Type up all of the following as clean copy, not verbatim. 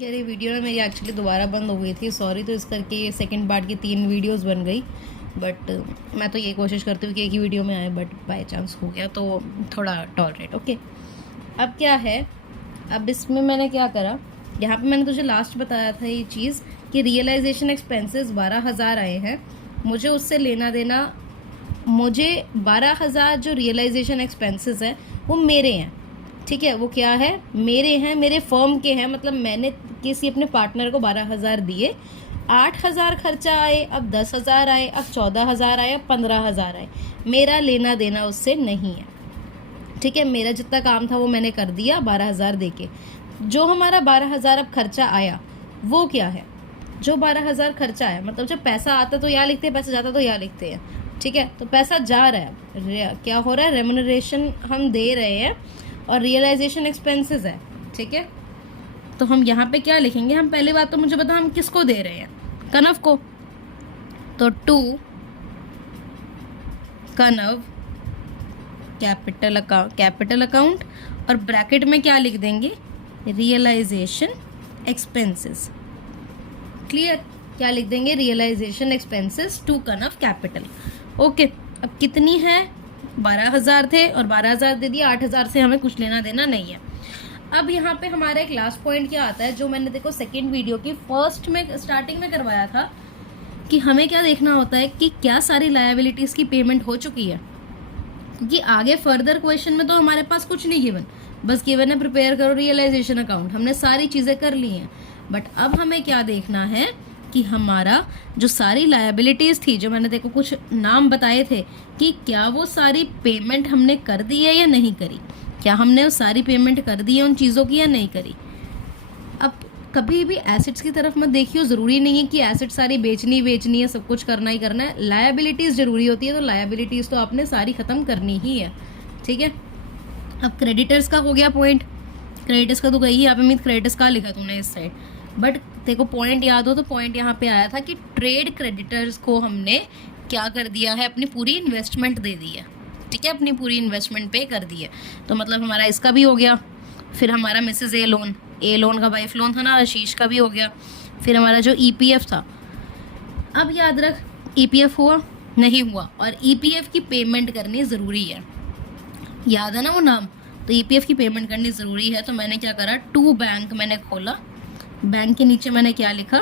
यार ये वीडियो ना मेरी एक्चुअली दोबारा बंद हो गई थी, सॉरी। तो इस करके ये सेकंड पार्ट की 3 वीडियोस बन गई। बट मैं तो ये कोशिश करती हूँ कि एक ही वीडियो में आए, बट बाय चांस हो गया तो थोड़ा टॉलरेट। ओके, अब क्या है, अब इसमें मैंने क्या करा, यहाँ पे मैंने तुझे लास्ट बताया था ये चीज़ कि रियलाइजेशन एक्सपेंसेस 12,000 आए हैं, मुझे उससे लेना देना। मुझे 12,000 जो रियलाइजेशन एक्सपेंसेस है वो मेरे हैं, ठीक है। वो क्या है, मेरे हैं, मेरे फर्म के हैं। मतलब मैंने किसी अपने पार्टनर को 12,000 दिए, 8,000 खर्चा आए, अब 10,000 आए, अब 14,000 आए, अब 15,000 आए। मेरा लेना देना उससे नहीं है, ठीक है। मेरा जितना काम था वो मैंने कर दिया 12,000 दे के। जो हमारा 12,000 अब खर्चा आया वो क्या है, जो 12,000 खर्चा आया, मतलब जब पैसा आता तो यहाँ लिखते हैं, पैसा जाता तो यहाँ लिखते हैं, ठीक है। तो पैसा जा रहा है, क्या हो रहा है, रेम्यूनरेशन हम दे रहे हैं और रियलाइजेशन एक्सपेंसेस है, ठीक है। तो हम यहाँ पे क्या लिखेंगे, हम पहली बात तो मुझे बता हम किसको दे रहे हैं, कनव को। तो टू कनव कैपिटल अकाउंट और ब्रैकेट में क्या लिख देंगे, रियलाइजेशन एक्सपेंसेस। क्लियर, क्या लिख देंगे, रियलाइजेशन एक्सपेंसेस टू कनव कैपिटल। ओके, अब कितनी है, 12,000 थे और 12,000 दे दिया, 8,000 से हमें कुछ लेना देना नहीं है। अब यहाँ पे हमारा एक लास्ट पॉइंट क्या आता है, जो मैंने देखो सेकेंड वीडियो की फर्स्ट में स्टार्टिंग में करवाया था, कि हमें क्या देखना होता है कि क्या सारी लायबिलिटीज़ की पेमेंट हो चुकी है। क्योंकि आगे फर्दर क्वेश्चन में तो हमारे पास कुछ नहीं गिवन, बस गिवन है प्रिपेयर करो रियलाइजेशन अकाउंट, हमने सारी चीज़ें कर ली हैं। बट अब हमें क्या देखना है कि हमारा जो सारी लायबिलिटीज़ थी, जो मैंने देखो कुछ नाम बताए थे, कि क्या वो सारी पेमेंट हमने कर दी है या नहीं करी, क्या हमने वो सारी पेमेंट कर दी है उन चीज़ों की या नहीं करी। अब कभी भी एसेट्स की तरफ मत देखियो, ज़रूरी नहीं है कि एसेट सारी बेचनी है, सब कुछ करना ही करना है। लायबिलिटीज़ ज़रूरी होती है, तो लायबिलिटीज़ तो आपने सारी ख़त्म करनी ही है, ठीक है। अब क्रेडिटर्स का हो गया पॉइंट, क्रेडिटर्स का तो गई, यहाँ पे मीन क्रेडिटर्स का लिखा तूने इस साइड, बट देखो पॉइंट याद हो तो पॉइंट यहाँ पे आया था कि ट्रेड क्रेडिटर्स को हमने क्या कर दिया है, अपनी पूरी इन्वेस्टमेंट दे दी है, ठीक है, अपनी पूरी इन्वेस्टमेंट पे कर दी है। तो मतलब हमारा इसका भी हो गया। फिर हमारा मिसेस ए लोन का वाइफ लोन था ना, आशीष का भी हो गया। फिर हमारा जो ईपीएफ था, अब याद रख ईपीएफ हुआ नहीं हुआ, और ईपीएफ की पेमेंट करनी ज़रूरी है, याद है ना वो नाम। तो ईपीएफ की पेमेंट करनी ज़रूरी है, तो मैंने क्या करा, टू बैंक मैंने खोला, बैंक के नीचे मैंने क्या लिखा,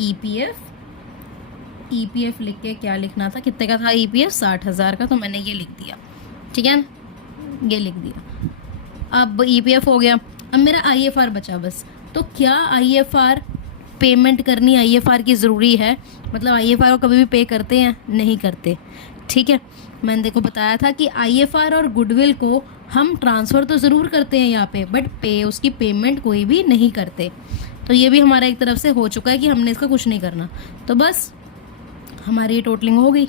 ईपीएफ लिख के क्या लिखना था, कितने का था ईपीएफ, 60,000 का, तो मैंने ये लिख दिया, ठीक है ना, ये लिख दिया। अब ईपीएफ हो गया, अब मेरा आईएफआर बचा बस। तो क्या आईएफआर पेमेंट करनी, आईएफआर की ज़रूरी है, मतलब आईएफआर को कभी भी पे करते हैं, नहीं करते, ठीक है। मैंने देखो बताया था कि आईएफआर और गुडविल को हम ट्रांसफ़र तो ज़रूर करते हैं यहाँ पे, बट उसकी पेमेंट कोई भी नहीं करते। तो ये भी हमारा एक तरफ से हो चुका है कि हमने इसका कुछ नहीं करना। तो बस हमारी ये टोटलिंग हो गई।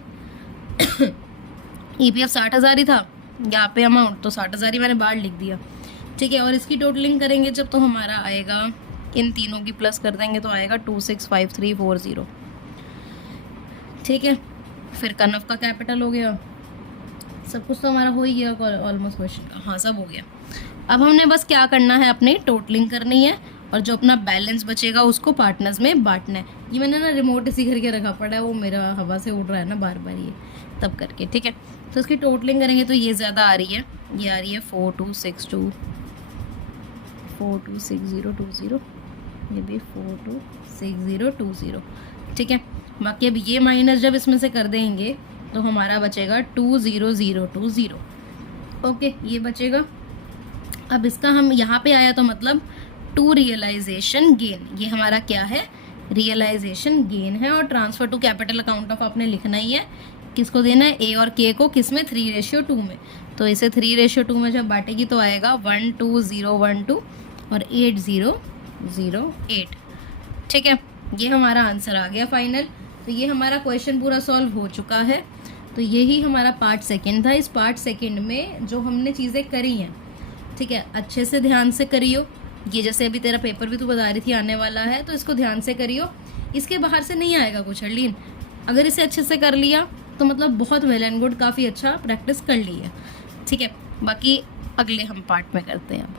ईपीएफ 60,000 ही था यहाँ पे अमाउंट, तो 60,000 ही मैंने बाहर लिख दिया, ठीक है। और इसकी टोटलिंग करेंगे जब, तो हमारा आएगा, इन तीनों की प्लस कर देंगे तो आएगा 265340, ठीक है। फिर कनव का कैपिटल हो गया, सब कुछ तो हमारा हो ही गया ऑलमोस्ट क्वेश्चन का, हाँ सब हो गया। अब हमने बस क्या करना है, अपनी टोटलिंग करनी है, और जो अपना बैलेंस बचेगा उसको पार्टनर्स में बांटना है। ये मैंने ना रिमोट इसी करके रखा पड़ा है, वो मेरा हवा से उड़ रहा है ना बार बार, ये तब करके, ठीक है। तो इसकी टोटलिंग करेंगे तो ये ज़्यादा आ रही है, ये आ रही है 426020, ये भी 426020, ठीक है। बाकी अब ये माइनस जब इसमें से कर देंगे तो हमारा बचेगा 20020, ओके, ये बचेगा। अब इसका हम यहाँ पे आया तो मतलब टू रियलाइजेशन गेन, ये हमारा क्या है, रियलाइजेशन गेन है, और transfer to capital account of आपने लिखना ही है, किसको देना है, ए और के को, किसमें, 3:2 में। तो इसे 3:2 में जब बांटेगी तो आएगा 12012 और 8008, ठीक है। ये हमारा आंसर आ गया फाइनल। तो ये हमारा क्वेश्चन पूरा सॉल्व हो चुका है। तो यही हमारा पार्ट सेकंड था। इस पार्ट सेकंड में जो हमने चीज़ें करी हैं, ठीक है, अच्छे से ध्यान से करियो। ये जैसे अभी तेरा पेपर भी तू बता रही थी आने वाला है, तो इसको ध्यान से करियो, इसके बाहर से नहीं आएगा कुछ अर्लीन। अगर इसे अच्छे से कर लिया तो मतलब बहुत वेल एंड गुड, काफ़ी अच्छा प्रैक्टिस कर ली है, ठीक है। बाकी अगले हम पार्ट में करते हैं अब।